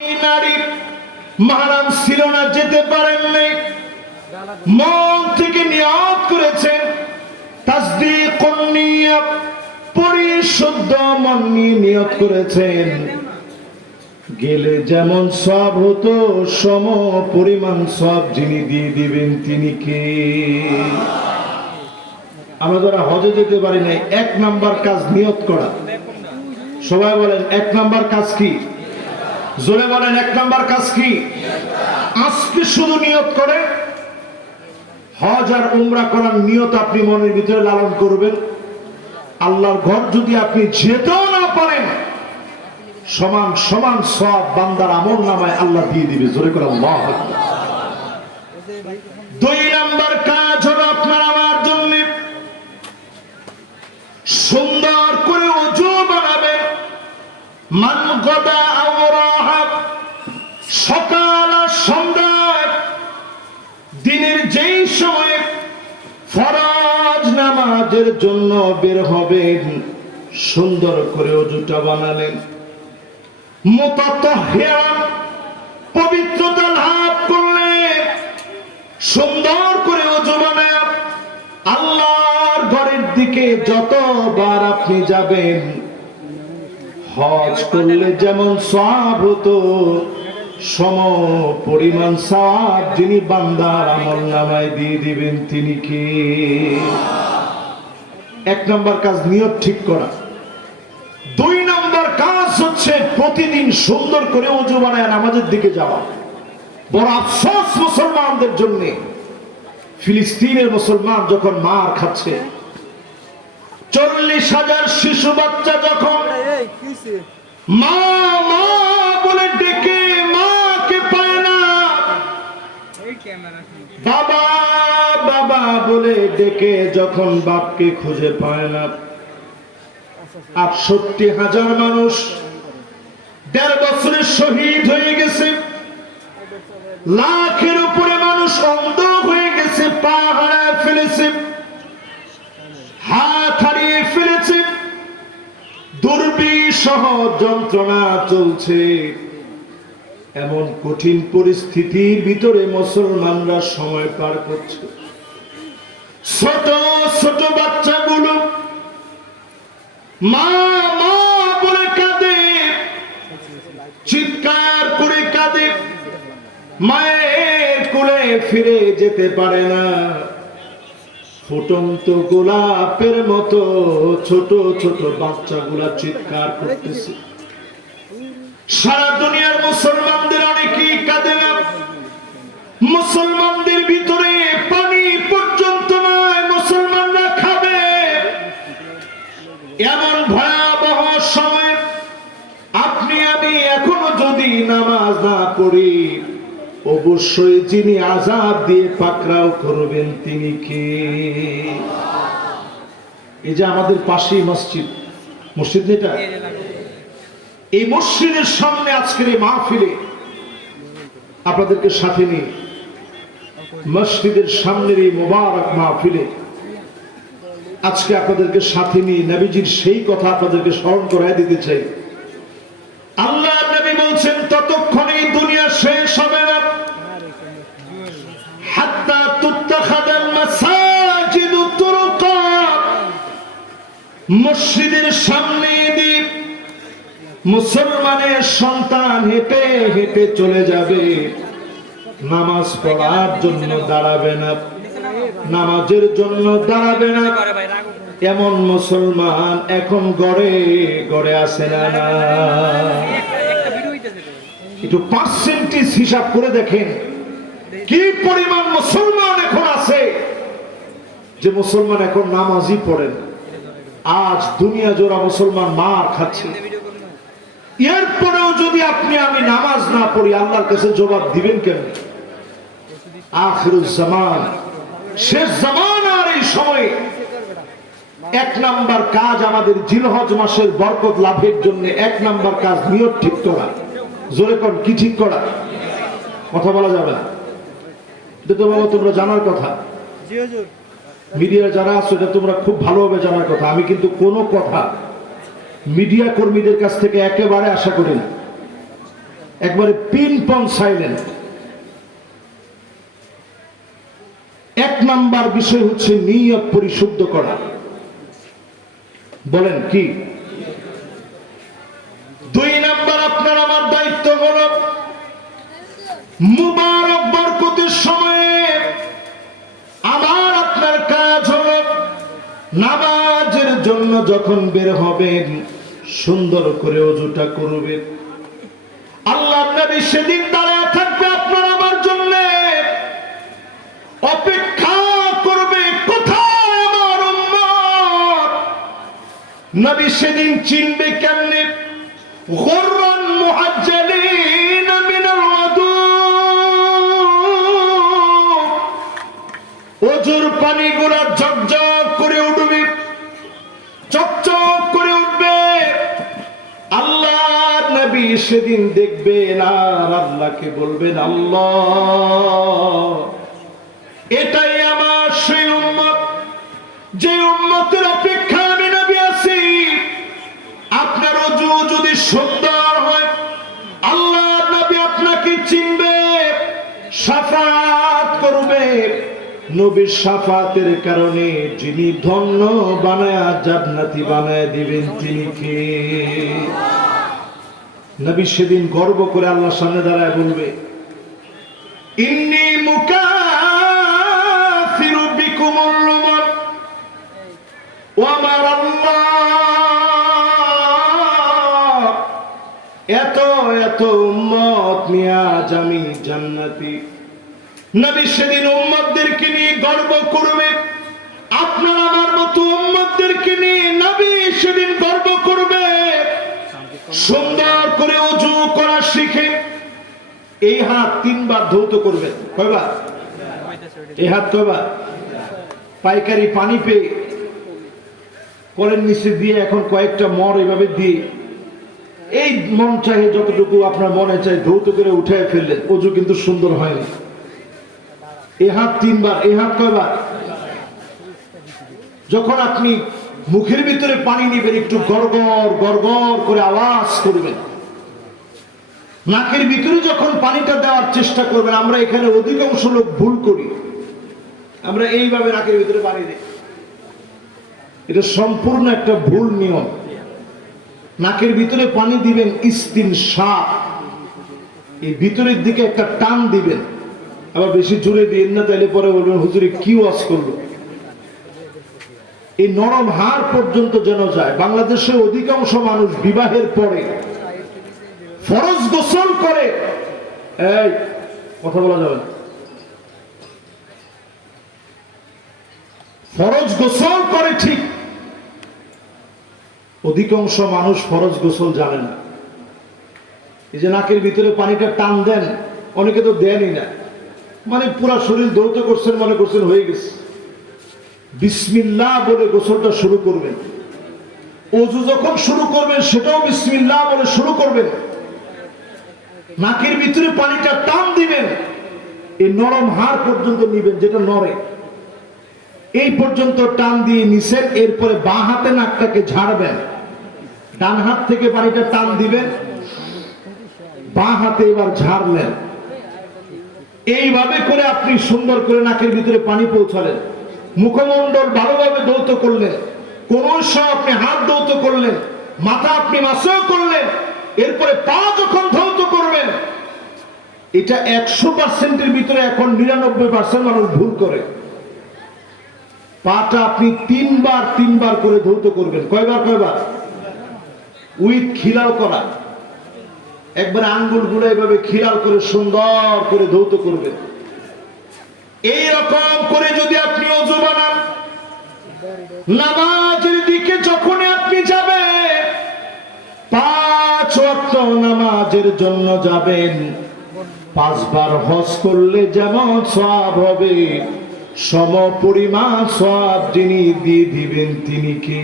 নারী মাহরাম ছিল না, যেতে পারেন নাই, মন থেকে নিয়ত করেছেন, তাসদীকুন নিয়ত, পরিশুদ্ধ মন নিয়ে নিয়ত করেছেন, গেলে যেমন সওয়াব হতো সম পরিমাণ সওয়াব যিনি দিয়ে দিবেন তিনি কে? আমরা যারা হজে যেতে পারি নাই, এক নাম্বার কাজ নিয়ত করা। সবাই বলেন এক নাম্বার কাজ কি? জোরে বলেন এক নাম্বার কাজ কি? আজকে শুধু নিয়ত করে হজ আর উমরা করার নিয়ত আপনি মনের ভিতরে লালন করবেন। আল্লাহর ঘর যদি আপনি যেতেও না পারেন, সমান সমান সওয়াব বান্দার আমল নামায় আল্লাহ দিয়ে দিবে। জোরে করে আল্লাহু আকবার। দুই নাম্বার কাজ হলো আপনার আমার জন্য সুন্দর করে ওযু বানাবেন। মান গাদা আওরাহা, সকাল আর সন্ধ্যায় দিনের যেই সময় ফরজ নামাজের জন্য বের হবেন, সুন্দর করে ওযুটা বানালেন। মুতাতাহহিরান, পবিত্রতা লাভ করলেন। সুন্দর করে ওযু বানায় আল্লাহর ঘরের দিকে যতবার আপনি যাবেন, হজ করলে যেমন সওয়াব হতো সম পরিমাণ সওয়াব যিনি বান্দার আমলনামায় দিয়ে দিবেন তিনি কে? এক নাম্বার কাজ নিয়ত ঠিক করা। দুই নাম্বার কাজ হচ্ছে প্রতিদিন সুন্দর করে ওযু বানায় নামাজের দিকে যাওয়া। বড় আফসোস মুসলমানদের জন্য, ফিলিস্তিনের মুসলমান যখন মার খাচ্ছে, 40,000 শিশু বাচ্চা যখন মা মা বলে ডেকে মাকে পায় না, বাবা বাবা বলে ডেকে যখন বাপকে খুঁজে পায় না, 68,000 মানুষ 1.5 বছরে শহীদ হয়ে গেছে, লাখের উপরে মানুষ অন্ধ হয়ে গেছে, পা হারায় ফেলেছে, হাত হারিয়ে ফেলেছে, দুর্বিষহ যন্ত্রণা চলছে। এমন কঠিন পরিস্থিতির ভিতরে মুসলমানরা সময় পার করছে। ছোট ছোট বাচ্চাগুলো মা মা বলে কাঁদে, চিৎকার করে কাঁদে, মায়ের কোলে ফিরে যেতে পারে না। ফুটন্ত গোলাপের মতো ছোট ছোট বাচ্চাগুলা চিৎকার করতেছে। সারা দুনিয়ার মুসলমানদের অনেকেই কাঁদে না, মুসলমানদের ভিতরে পানি পর্যন্ত নয়, মুসলমানরা খাবে। এমন ভয়াবহ সময় আপনি আমি এখনো যদি নামাজ না পড়ি, অবশ্যই যিনি আযাব দিয়ে পাকড়াও করবেন তিনি কে? এই যে আমাদের পাশেই মসজিদ, মসজিদ যেটা, এই মসজিদের সামনে আজকের এই মাহফিলে আপনাদেরকে সাথে নিয়ে মসজিদের সামনের এই মোবারক মাহফিলে আজকে আপনাদেরকে সাথে নিয়ে নবীজির সেই কথা আপনাদেরকে স্মরণ করায় দিতে চাই। আল্লাহ নবী বলছেন, ততক্ষণে দুনিয়া শেষ হবে না হাত্তা তুত্তাখাদাল মাসাজিদু তুরুকা, মসজিদের সামনে দিয়ে মুসলমানের সন্তান হেঁটে হেঁটে চলে যাবে, নামাজ পড়ার জন্য দাঁড়াবে না, নামাজের জন্য দাঁড়াবে না। এমন মুসলমান এখন গড়ে গড়ে আসে না। একটু পার্সেন্টেজ হিসাব করে দেখেন কি পরিমাণ মুসলমান এখন আছে যে মুসলমান এখন নামাজই পড়েন। আজ দুনিয়া জোড়া মুসলমান মার খাচ্ছে। এরপরেও যদি আপনি আমি নামাজ না পড়ি, আল্লাহর কাছে জবাব দিবেন কেন? আখিরুজ জামান, শেষ জামানার এই সময়ে এক নাম্বার কাজ আমাদের জিলহজ মাসের বরকত লাভের জন্য, এক নাম্বার কাজ নিয়ত ঠিক করা। জোরে কোন কি ঠিক করা? কথা বলা যাবে না, এটা বাবা তোমরা জানার কথা। মিডিয়া যারা আছো এটা তোমরা খুব ভালোভাবে জানার কথা। আমি কিন্তু কোনো কথা মিডিয়া কর্মীদের কাছ থেকে একেবারে আশা করি না। একবারে পিনপন সাইলেন্ট। এক নাম্বার বিষয় হচ্ছে নিয়ত পরিশুদ্ধ করা। বলেন কি? দুই নাম্বার আপনার আমার দায়িত্ব হলো মুবারক বরকতের সময়ে আমার আপনার কাজ হলো নামাজের জন্য যখন বের হবেন সুন্দর করে ওযুটা করবেন। আল্লাহর নবী সেদিন দাঁড়ায় থাকবে আপনার আমার জন্য, অপেক্ষা করবে কোথায় আমার উম্মত। নবী সেদিন চিনবে কেমনে? গুররান মুহাজ্জালিন মিনাল ওযু, ওযুর পানিগুলো ঝকঝক করে উঠবে, চকচক করে উঠবে। আল্লাহর নবী সেদিন দেখবেন আর আল্লাহকে বলবেন, আল্লাহ এটাই আমার সেই উম্মত যে উম্মতের অপেক্ষা আমি নবী আছি। আপনার ওযু যদি সুন্দর হয় আল্লাহর নবী আপনাকে চিনবে, শাফাত করবে। নবীর শাফাতের কারণে যিনি ধন্য বানায়া জান্নাতি বানায় দিবেন তিনি কে? নবী সেদিন গর্ব করে আল্লাহর সামনে দাঁড়ায় বলবে, ইন্নী মুকাফিরু বিকুমুল উমাম। ও আমার আল্লাহ, এত এত উম্মত নিয়ে আজ আমি জান্নাতি। নবী সেদিন উম্মতদেরকে নিয়ে গর্ব করবে। আপনার আমার মতো উম্মতদেরকে নিয়ে নবী সেদিন গর্ব করবে। সুন্দর করে ওযু করা শিখে এই হাত 3 বার ধৌত করবেন। কয়বার? এই হাত কয়বার? পাইকারি পানি পেয়ে কলের নিচে দিয়ে এখন কয়েকটা মর এভাবে দিয়ে এই মন চাহে যতটুকু আপনার মনে চায় ধৌত করে উঠায় ফেললেন, ওযু কিন্তু সুন্দর হয়নি। এই হাত 3 বার। এই হাত কয়বার? যখন আপনি মুখের ভিতরে পানি নেবেন একটু গড়গড় গড়গড় করে আওয়াজ করবেন। নাকের ভিতরে যখন পানিটা দেওয়ার চেষ্টা করবেন, আমরা এখানে অধিকাংশ লোক ভুল করি, আমরা এইভাবে নাকের ভিতরে পানি দিই। এটা সম্পূর্ণ একটা ভুল নিয়ম। নাকের ভিতরে পানি দিবেন ইস্তিনশাক, এই ভিতরের দিকে একটা টান দিবেন, আবার বেশি জোরে দিন না, তাইলে পরে বলবেন হুজুরে কি ওয়াজ করলো। এই নরম হাড় পর্যন্ত যেন যায়। বাংলাদেশে অধিকাংশ মানুষ বিবাহের পরে ফরজ গোসল করে, এই কথা বলা যাবে না, ফরজ গোসল করে ঠিক, অধিকাংশ মানুষ ফরজ গোসল জানে না। এই যে নাকের ভিতরে পানিটা টান দেন, অনেকে তো দেনই না, মানে পুরা শরীর ধৌত করছেন, মনে করছেন হয়ে গেছে। বিসমিল্লাহ বলে গোসলটা শুরু করবেন। ওযু যখন শুরু করবেন সেটাও বিসমিল্লাহ বলে শুরু করবেন। নাকের ভিতরে পানিটা টান দিবেন, এই নরম হাড় পর্যন্ত নিবেন, যেটা নড়ে এই পর্যন্ত টান দিয়ে নিছেন। এরপরে বাঁ হাতে নাকটাকে ঝাড়বেন, ডান হাত থেকে পানিটা টান দিবেন, বাঁ হাতে এবার ঝাড়লেন। এইভাবে করে আপনি সুন্দর করে নাকের ভিতরে পানি পৌঁছালেন, মুখমণ্ডল ভালোভাবে ধৌত করলেন, কোমর সহ আপনি হাত ধৌত করলেন, মাথা আপনি মাসেও করলেন। এরপরে পা যখন ধৌত করবেন, এটা 100%-এর ভিতরে এখন 99% মানুষ ভুল করে। পাটা আপনি 3 বার করে ধৌত করবেন। কয়বার? উইথ খিলাল করা, একবার আঙ্গুলগুলো এভাবে খিলাল করে সুন্দর করে ধৌত করবেন। এই রকম করে যদি আপনি ওযু বানান, নামাজের দিকে যখন আপনি যাবেন, 5 ওয়াক্ত নামাজের জন্য যাবেন, 5 বার হজ করলে যেমন সওয়াব হবে, সম পরিমাণ সওয়াব যিনি দিয়ে দিবেন তিনি কে?